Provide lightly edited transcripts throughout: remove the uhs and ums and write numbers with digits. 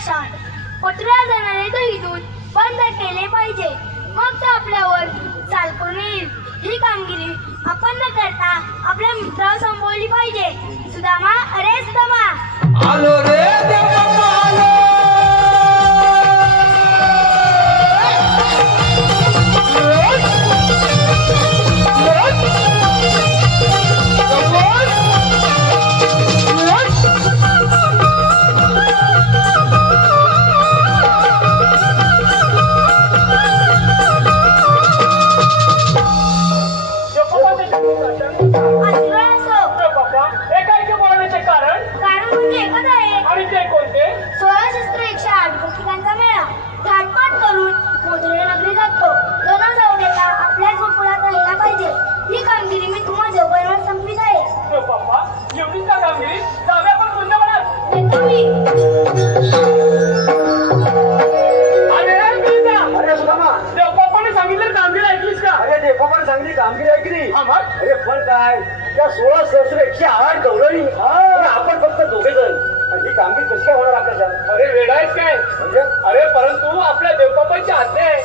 लक्षात. पोटऱ्या जाणारे दही दूध बंद केले पाहिजे, मग ते आपल्यावर चालकून येईल. ही कामगिरी आपण न करता आपल्या मित्राला संपवली पाहिजे. सुदामा, अरे सुदामा, आलो रे देवा आलो. चांगली कामगिरी आहे की नाही? अरे पण काय त्या 16 सहस्र 108 गौरवी आपण फक्त दोघे जण, ही कामगिरी कशी काय होणार आपल्याला? अरे वेडायच काय म्हणजे अरे परंतु आपल्या देवबापांची आज्ञा आहे,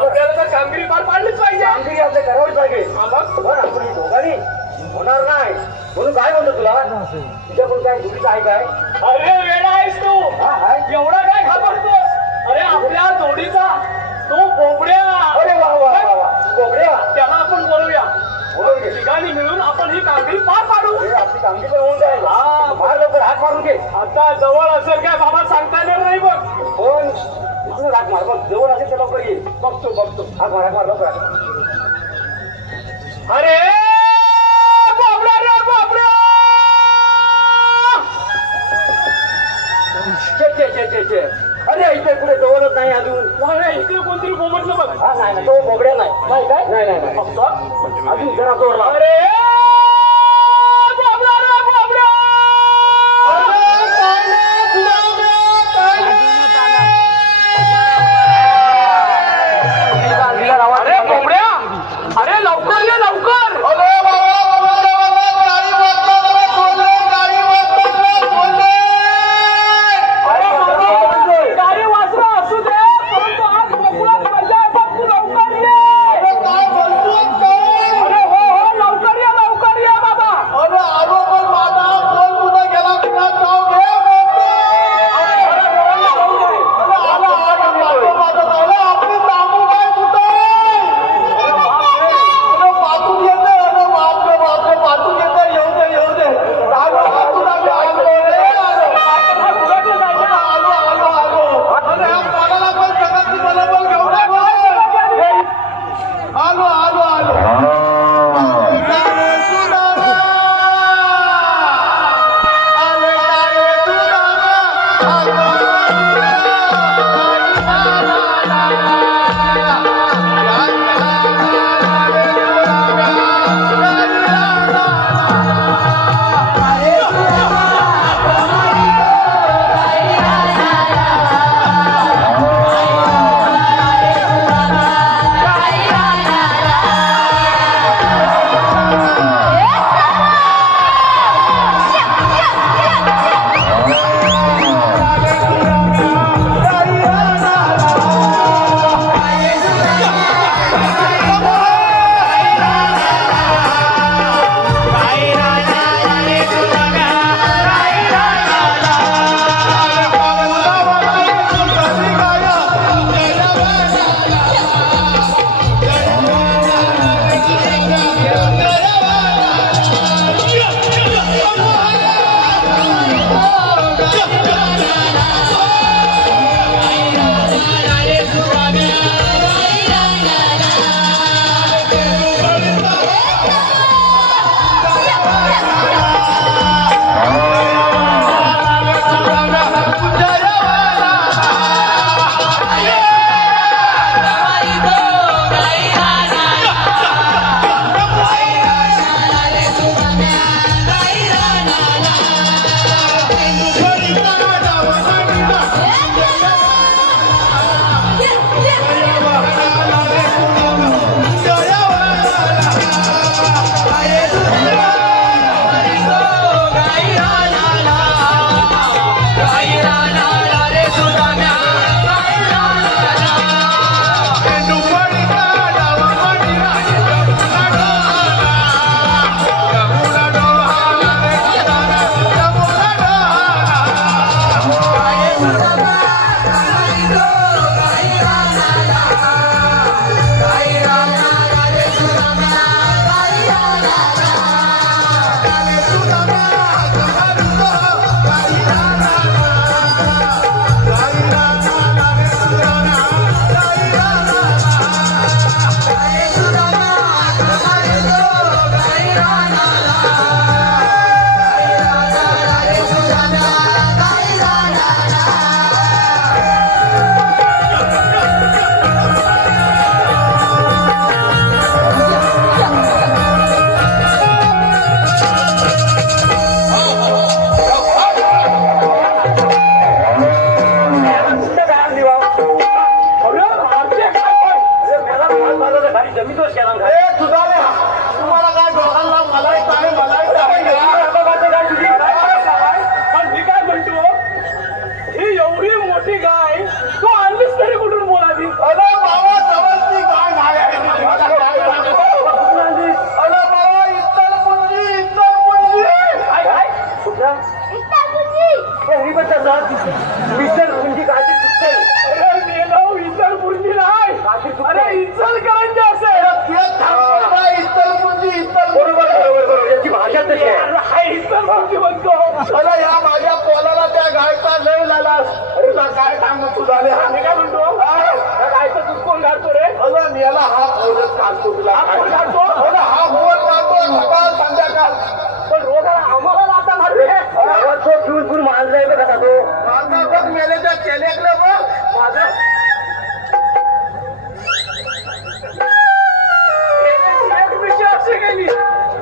आपल्याला तर कामगिरी पार पाडलीच पाहिजे. कामगिरी आपल्या करावीच लागेल. पण आपण ही दोघांनी होणार नाही म्हणून काय म्हणतो तुला? तुझ्या पण काय चुकीचं आहे काय? अरे वेडा आहेस तू, एवढा काय घाबरतोस? अरे आपल्या जोडीचा तो बोबड्या, अरे वा वा वा वा, बोबड्या, त्याला आपण बोलूया. बोलून घे. ठिकाणी मिळून आपण ही कामगिरी पार पाडू. आपली कामगिरी पण होऊन जाईल. फार लवकर हात मारून घे. आता जवळ असेल काय बाबा सांगता येणार नाही. बघ पण इथून हात मार, बघ जवळ असेल तर लवकर ये. बघतो हात मार लवकर. अरे बाबड्या रे बाबड्या, अरे इथे पुढे जवळच नाही अजून. इकडे कोणतरी बोमटलं बघ. नाही तो बोबड्या नाही. काय नाही फक्त अजून जरा जोर लाव. अरे बाबड्या रे बाबड्या, अरे बोबड्या, अरे लवकर ये लवकर. गाडी वाचला असू दे, परंतु आज मोकळाच मजा आहे. बघ तू लवकर ये. अरे हो लवकर ये बाबा. तुम्हाला काय दोघांना मला काय पण मी काय म्हणतो ही एवढी मोठी गाय तू आणलीस तरी कुठून बोलायची अरे बाबा जवळची गाय नाही आहे. अरे बाबा इत्तरपुंजी. काय मिस्टर पुंजी काय अरे मेलो इचलपुरची नाही अरे इचलकरंजी असेल बरोबर याची भाषा तशी आहे. हाय इचलपुरची म्हणतो अरे या माझ्या पोलाला त्या गायचा लय लालास. अरे तुला काय सांगू तू झाले मी काय म्हणतो त्या गायचं दूध कोण घालतो रे अरे मेला हा बोलत काढतो तुला हा बोल काढतो? अरे हा बोल काढतो सकाळ संध्याकाळ पण रोगाला आम्हाला आता मारते तो फिरून मानलाय बघा तो माझा बघ मेलेच्या केलेकलं बघ माझं एक विषय असे गेली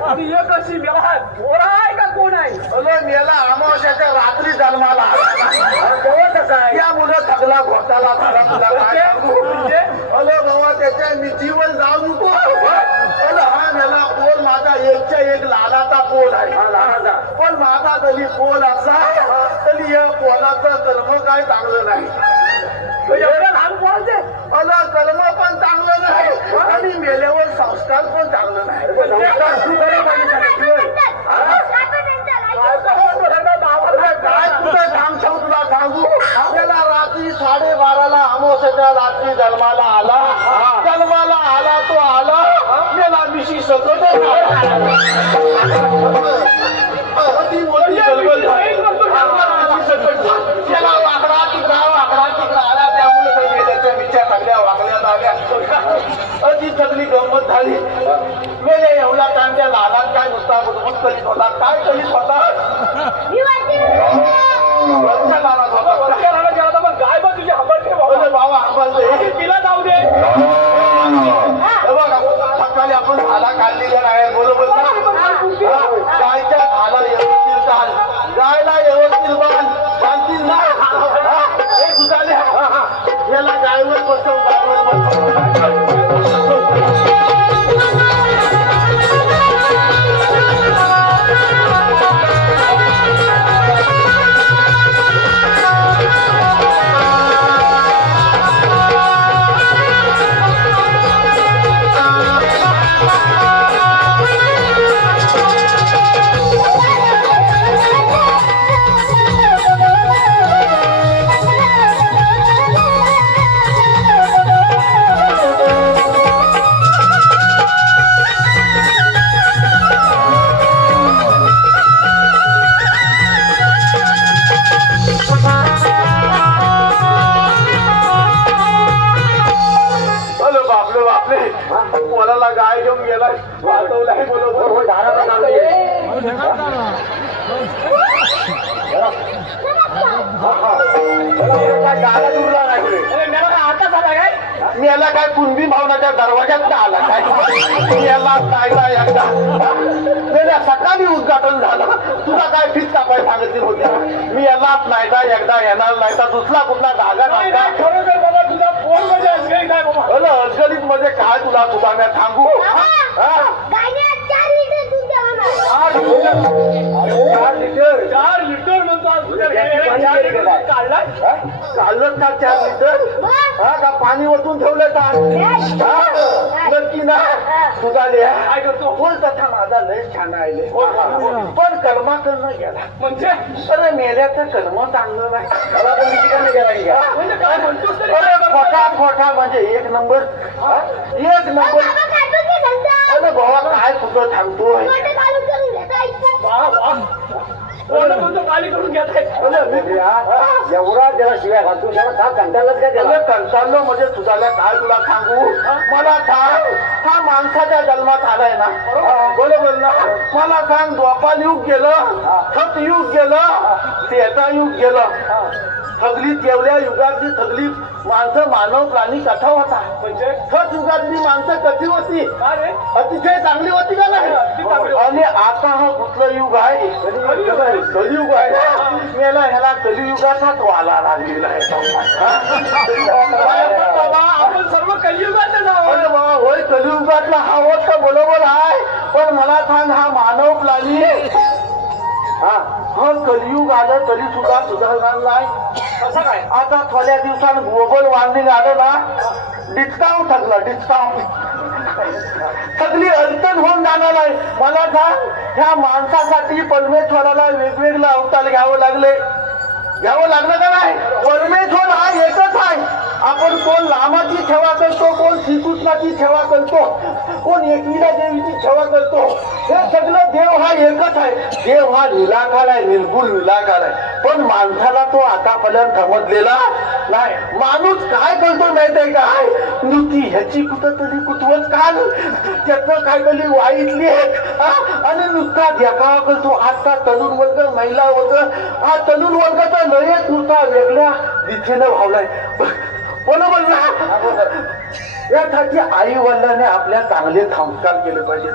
आणि एक अशी व्यवहार पोरा आहे का कोण आहे अरे मेला अमावस्याच्या रात्री जन्माला आला. या मुलं थकला घोटाला झाला तुला काय सांगू? म्हणजे अरे बाबा त्याच्या मिठीवर जाऊ नको अरे हा मेला पोल माझा एकच्या एक लालाचा पोल आहे पण माझा जरी पोल असा तरी या पोलाचं कर्म काय चांगलं नाही एवढं लहान पोराचे अला कर्म पण चांगलं नाही आणि मेल्यावर संस्कार पण चांगलं नाही संस्कार तू करायला पाहिजे सगळ्यात. काय कुठं सांगतो तुला सांगू आपल्याला रात्री 12:30ला अमावस्याच्या रात्री जन्माला आला तो आला मेला मिशी सकट ती मोठी गलबल झाली. त्याला वाकडा तिकडा आला त्यामुळे त्याच्या मिच्या सगळ्या वाकड्या झाल्या ती सगळी गंमत झाली मेले एवढा टाइम त्या लहानात काय नुसता बुजबुज करीत होता काय करीत होता वरच्या लहानात होता वरच्या राहणं गेला तर मग गाय बघ तुझी हंबरते अरे बाबा आंबालते तिला जाऊ दे बघा सकाळी आपण झाला काढलेल्या आहे बरोबर ना गायच्या झाला व्यवस्थित घाल गायला व्यवस्थित बांध बांधतील ना हे दुधाले याला गायवर बसव गायवर बसव पोलाला गाय घेऊन गेला वाचवलाय बरोबर याला काय कुणबी भावनाच्या दरवाज्यात आला काय याला एकदा सकाळी उद्घाटन झालं तुला काय फीस कापाय सांगितली होत्या मी यालाच नाही का एकदा येणार नाही तर दुसरा कुठला जागा नाही खरोखर बाबा तुझा फोन मध्ये असं काय बाबा अडचणीत मध्ये काय तुला तुला मी सांगू चार लिटर म्हणतात काढलाय काढलं का 4 लिटर हा का पाणी ओतून ठेवलं का नक्की ना तुझा काय करतो बोल तथा माझा लय छान आहे पण कर्मा करणं गेला म्हणजे अरे मेल्याचं कर्म चांगलं नाही म्हणजे काय म्हणतोस तरी अरे खोटा म्हणजे 1 नंबर 1 नंबर अरे बाबा काय कुठं थांबतोय कोण म्हणतो गाली करून घेताय एवढा त्याला शिवाय घालतो त्याला कंटाळलाच काय त्याला कंटाळलो म्हणजे तुझ्याला काय तुला सांगू मला सांग हा माणसाच्या जन्मात आलाय ना बरोबर ना मला सांग द्वापार युग गेलं सत युग गेलं त्रेता युग गेलं सगळी तेवढ्या युगातली सगळी माणसं मानव प्राणी कथा होता म्हणजे खत युगातली माणसं कशी होती का रे अतिशय चांगली होती का अगदी चांगली नाही होती. आणि आता हा कुठलं युग आहे कलियुग आहे ना याला ह्याला कलियुगाचाच वाला लागलेला आहे बाबा आपण सर्व कलियुगातच आहोत. अरे बाबा होय कलियुगातला हा होत तर बरोबर आहे पण मला सांग हा मानव प्राणी हा कलियुग आलं तरी सुद्धा सुधारणार नाही कसं काय आता थोड्या दिवसांनी ग्लोबल वॉर्मिंग आलं ना डिस्काउंट ठरलं डिस्काउंट सगळी अडचण होऊन जाणार आहे मला सांग ह्या माणसासाठी परमेश्वराला वेगवेगळं अवतार घ्यावं लागलं का नाही परमेश्वर हा एकच आहे आपण कोण रामाची सेवा करतो कोण श्रीकृष्णाची सेवा करतो कोण एकविरा देवीची सेवा करतो हे सगळं देव हा एकच आहे देव हा निराकार आहे निर्गुण निराकार आहे पण माणसाला तो आतापर्यंत समजलेला नाही माणूस काय करतो माहितीये काय नुती ह्याची कुठंतरी कुठवत काल त्याचं काहीतरी वाईटली आणि नुसता देखावा करतो आजचा तरुण वर्ग महिला वर्ग हा तरुण वर्गाचा लयच नुसता वेगळ्या दिशेनं व्हावलाय बरोबर ना यासाठी आई वडिलांनी आपल्या चांगले संस्कार केले पाहिजे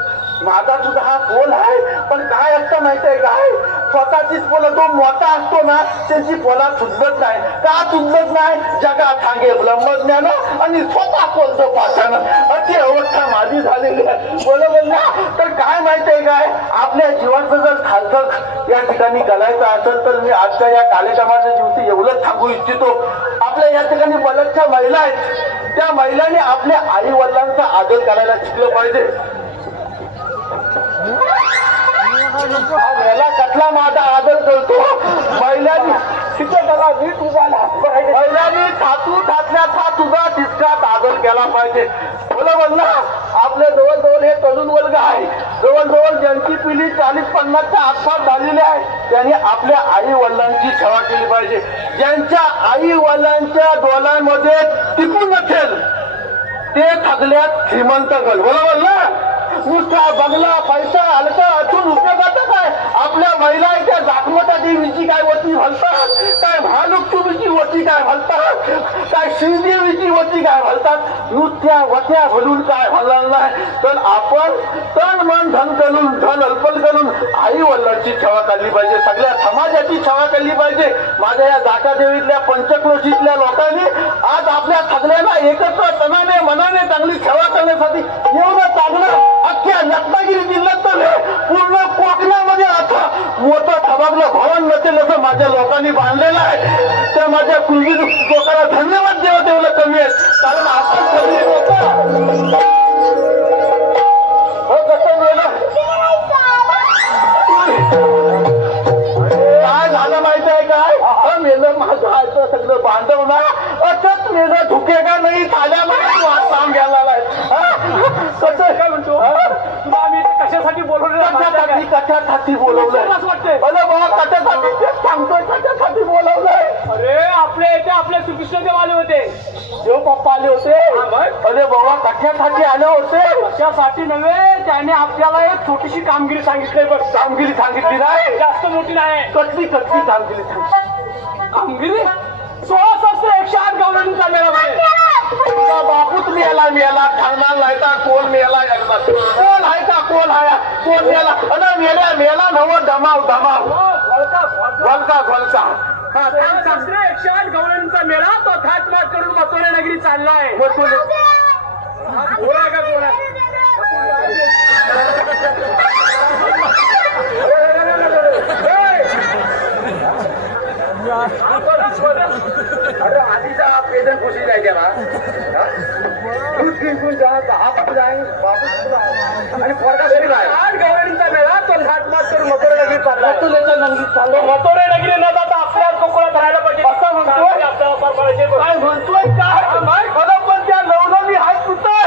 माझा सुद्धा हा पोल आहे पण काय असतं माहितीये काय स्वतःचीच पोला जो मोठा असतो ना त्याची पोला सुधरत नाही का सुधरत नाही जगात सांगे ब्रह्मज्ञानं आणि स्वतः बोलतो पाठानं अति अवस्था माझी झालेली आहे बरोबर ना तर काय माहितीये काय आपल्या जीवाचं जर खालचं या ठिकाणी करायचं असेल तर मी आजच्या या कार्यक्रमाच्या दिवशी एवढंच सांगू इच्छितो आपल्या या ठिकाणी बऱ्याचशा महिला आहेत त्या महिलांनी आपल्या आई वडिलांचा आदर करायला शिकलं पाहिजे याला कसला माझा आदर करतो महिलांनी शिक्षकाला मी तुझा महिलांनी थातू थातल्यात हा तुझा तितकाच आदर केला पाहिजे बरोबर ना आपल्या जवळजवळ हे तरुण वर्ग आहे जवळजवळ ज्यांची पिढी 40-50च्या आसपास झालेली आहे त्यांनी आपल्या आई वडिलांची सेवा केली पाहिजे ज्यांच्या आई वडिलांच्या डोळ्यांमध्ये टिपून नसेल ते थकल्यात श्रीमंत गल बरोबर ना नुसता बंगला पैसा हलका असून उपयोगाचं काय आपल्या महिलांच्या जागमता देवीची काय वटी घालतात काय महालक्ष्मीची वटी काय घालतात काय श्रीदेवीची वटी काय घालतात नुसत्या वट्या घालून काय घालणार नाही तर आपण तन मन धन करून धन अल्पन करून आई वडिलांची सेवा केली पाहिजे सगळ्या समाजाची सेवा केली पाहिजे माझ्या या जाका देवीतल्या पंचक्रोशीतल्या लोकांनी आज आपल्या सगळ्यांना एकत्र तनाने मनाने चांगली सेवा करण्यासाठी एवढं चांगलं अख्ख्या रत्नागिरी जिल्ह्यात तर पूर्ण कोकणामध्ये आता मोठं थबागलं भवन नसेल असं माझ्या लोकांनी बांधलेलं आहे त्या माझ्या कुलबी लोकांना धन्यवाद देवा तेवढं कमी आहे कारण आपण सगळी लोक कसं गेलं काय झालं माहिती आहे काय मेलं माझं आयचं सगळं बांधव ना असंच मेलं धुके का नाही झाल्या मला काम घ्यायला कसं काय म्हणतो आम्ही इथे कशासाठी बोलवलं कशासाठी बोलवलंय वाटतंय अरे बाबा कशासाठी तेच सांगतोय कशासाठी बोलवलंय अरे आपल्या इथे आपले श्रीकृष्णदेव आले होते देव पप्पा आले होते अरे बाबा कशासाठी आले होते कशासाठी नव्हे त्याने आपल्याला एक छोटीशी कामगिरी सांगितली बघ कामगिरी सांगितली नाही जास्त मोठी नाही कसली कसली कामगिरी सांगितली कामगिरी 16,108 गवळणीचा मेळा म्हणे बापूच मेला थांबणार नाही का कोण मेला एकदा कोण आहे का कोण आहे कोण मेला अरे मेला नवं धमाव घोलका 16,108 गवळणीचा मेळा तो थाटमाट करून मथुरा नगरी चाललाय बोला का बोला अरे आधीचा पेदल खुशी जायचे ना दूध जिंकून जा हात जाईल बाबू आणि पोरगा घरी राहील 8 गवळणीचा मेळा तो थाटमाट करून मथुरा नगरी चाललाय मथुरेच्या नंदीत चाललो मथुरा नगरी न जाता आपल्या कोकणात राहायला पाहिजे असं म्हणतोय काय म्हणतोय काय खरं पण त्या लवलवी हात पुरतोय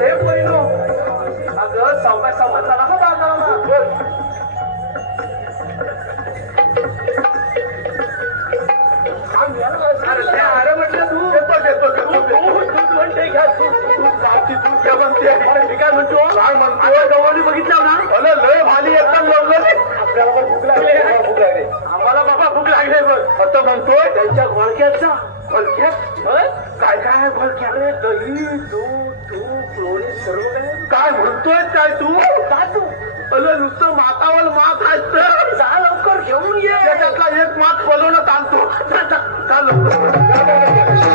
अरे पोरीनो, अगं सावकाश सावकाश चला हा बाजाराला. अरे म्हटलं तू बघितलं ना लय भाली एकदम आपल्याला पण भूक लागली आम्हाला बाबा भूक लागले बघ असं म्हणतोय त्यांच्या घोळक्याचा घोळक्यात काय काय आहे घोळक्यात दही दूध तूप लोणी सर्व काय म्हणतोय काय तू अरे नुसतं मातावर मात आहे जा लवकर घेऊन ये त्याच्यातला एक मात पलवण्यात आणतो का लवकर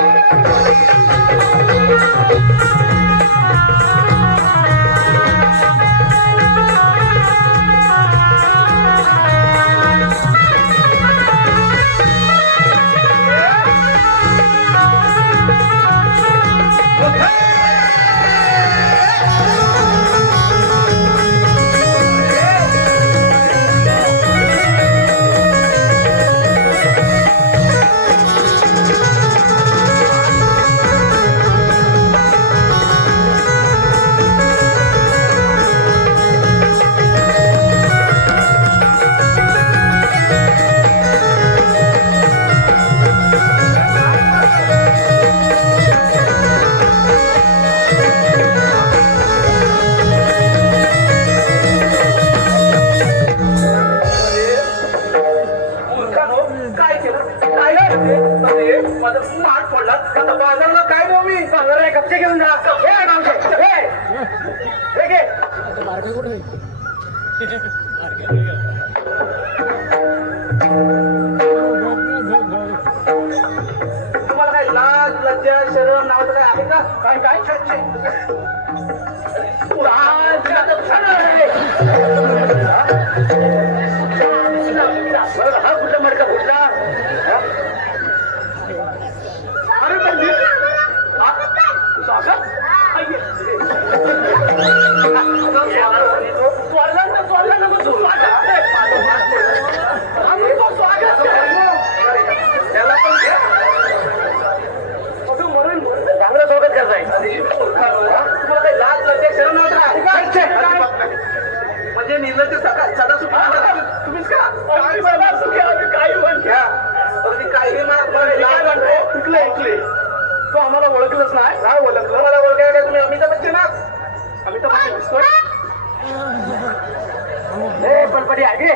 माझं स्मार्ट पडला आता बाजारला काय देऊ मी बाजारला कपचे घेऊन जा तुम्हाला काय लाज लज्जा शरम नावाचं काय आहे का काय काय हा कुठला मडका कुठला अरे चांगलं स्वागत करताय तुम्हाला काही लाज लज्जा शरम नव्हतं म्हणजे निर्लज्ज सदा सुखी तुम्हीच का काही म्हण घ्या काही ऐकले ऐकले तो आम्हाला ओळखलंच नाही काय ओळखलं मला ओळखाय का तुम्ही अमिताभ बच्चन अमिताभ बच्चन दिसतोय हे पडपडी आहे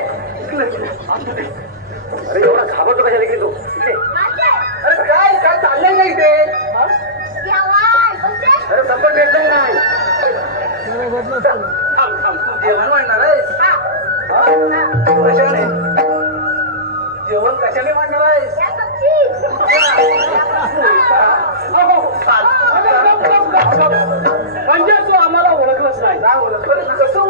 अरे एवढा घाबरतो कशाला की तू अरे काय काय चाललंय का इथे अरे संपत भेटलं नाही तू जेवण वाढणार आहेस कशाने जेवण कशाने वाढणार आहेस म्हणजे तू आम्हाला ओळखलंच नाही कसं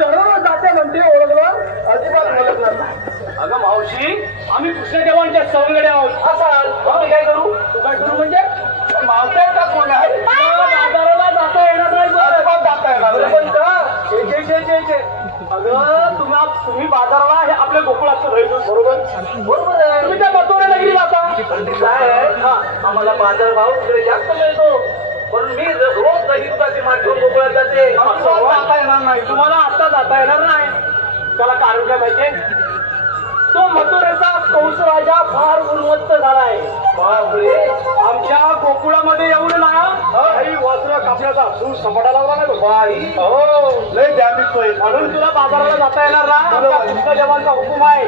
दररोज जाते म्हणते ओळखलं अजिबात ओळखलं नाही अगं मावशी आम्ही कृष्णदेवांच्या सवंगडे आहोत असाल आम्ही काय करू तू काय करू म्हणजे मावसा का कोण आहे बाजाराला जाता येणार नाही जाता येणार अगं तुम्ही बाजाराला हे आपल्या गोकुळाचं राहिलो बरोबर बरोबर आहे तुम्ही त्या बतोऱ्या नगरी जाता काय आहे आम्हाला बाजार भाव तिकडे जास्त मिळतो म्हणून मी रोज दही दुधाची माठ घेऊन गोकुळात जाते जाता येणार नाही तुम्हाला आता जाता येणार नाही त्याला कारण काय माहितीये तो मथुरेचा कंस राजा फार उन्मत्त झालाय बापरे आमच्या गोकुळामध्ये येऊन ना काही वस्त्र कापण्याचा सूर सपाटा लावला नाही बाई हो लय द्यामितोय म्हणून तुला बाजाराला जाता येणार ना आमच्या कृष्णदेवांचा हुकूम आहे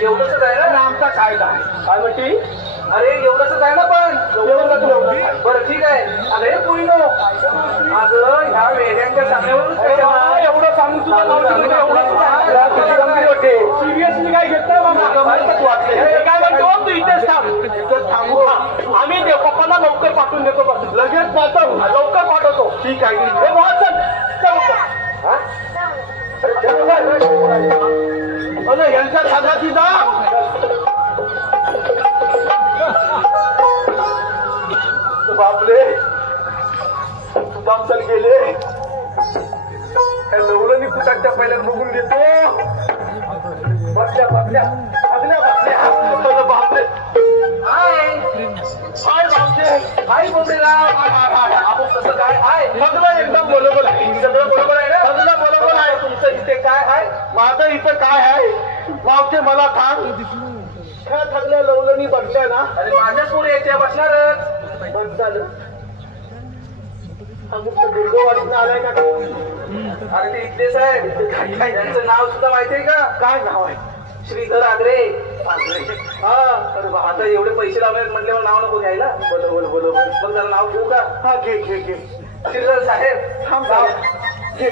एवढंच आहे ना आमचा कायदा आहे काय म्हणते अरे एवढंच आहे ना पण बरं ठीक आहे अरे पुरीनो अगं ह्या वेड्यांच्या सांगण्यावरून एवढं सांगून तुला सिरियसली काय घेत नाही काय म्हणतो तू इथेच थांब इथेच थांबू आम्ही पप्पांना लवकर पाठवून देतो बस लगेच पाठव लवकर पाठवतो ठीक आहे हे अरे यांच्या धागाची जा बापरे सुदामचल गेले लवलं कुटाच्या पहिल्यात बघून घेतो बसल्या बसल्या अगल्या बसल्या बापरे हाय हाय बापरे हाय बोंबेला तसं काय आहे सगळं एकदम बरोबर आहे. सगळं बरोबर आहे ना सगळं बरोबर आहे. तुमचं इथे काय आहे माझं इथं काय आहे मावते मला थांब ह्या सगळ्या लवलनी बसल्या ना आणि माझ्या समोर यायच्या बसणारच बस झालं अमुक दुर्गवाडीतनं आलाय का अरे ते इथलेच आहे त्यांचं नाव सुद्धा माहितीये का काय नाव आहे श्रीधर आगरे हा अरे बा, आता एवढे पैसे लावले म्हटल्यावर नाव नको घ्यायला बोलो मग त्याला नाव घेऊ का हा घे श्रीधर साहेब थांब नाव घे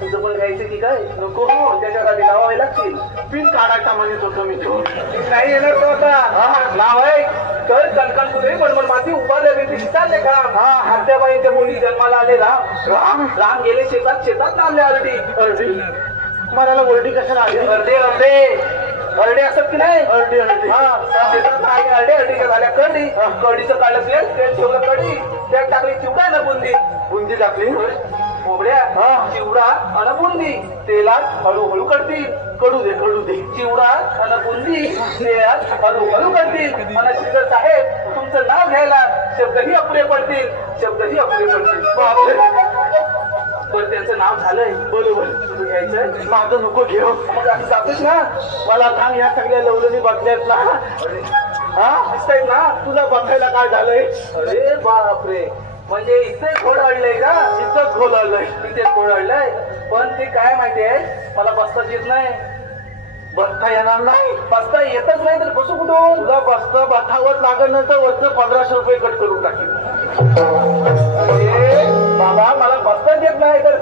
तुझं पण घ्यायचं की काय नको त्याच्यासाठी लावावे लागतील पिन काढायचा म्हणत होतो मी तो नाही येणार तो आता नाव आहे तर कणकण कुठे पण माती उभारल्या व्यक्ती चालले का हा. हत्याबाईंच्या मुली जन्माला आले राम राम गेले शेतात नांदले आरडी अर्धी मला ओरडी कशाला आली अर्डे असतात की नाही अर्धी हा शेतात आले अर्डीच्या झाल्या कडीचं काढलं तेल ठेवलं कडी त्यात टाकली चिवडा ना बुंदी टाकली खोबड्या हा. चिवडा आणि बुंदी तेलात हळूहळू करतील कडू दे चिवडा आणि बुंदी तेलात हळूहळू करतील मला श्रीधर साहेब तुमचं नाव घ्यायला शब्दही अपुरे पडतील बरं त्यांचं नाव झालंय बरोबर तुझं घ्यायचं माझं नको घेऊ मग असं जातोस ना मला सांग या सगळ्या लवलनी बसल्यात ना हा दिसतायत ना तुला बसायला काय झालंय अरे बापरे म्हणजे इथे खोड अडलंय का इथं खोल आलंय इथे खोड अडलंय पण ते काय माहितीये मला बसताच येत नाही बसता येणार नाही बसता येतच नाही तर बसू कुठून तुला बसावं लागत नंतर वरचं 1500 रुपये कट करून टाकेल अरे बाबा मला बसताच येत नाही तर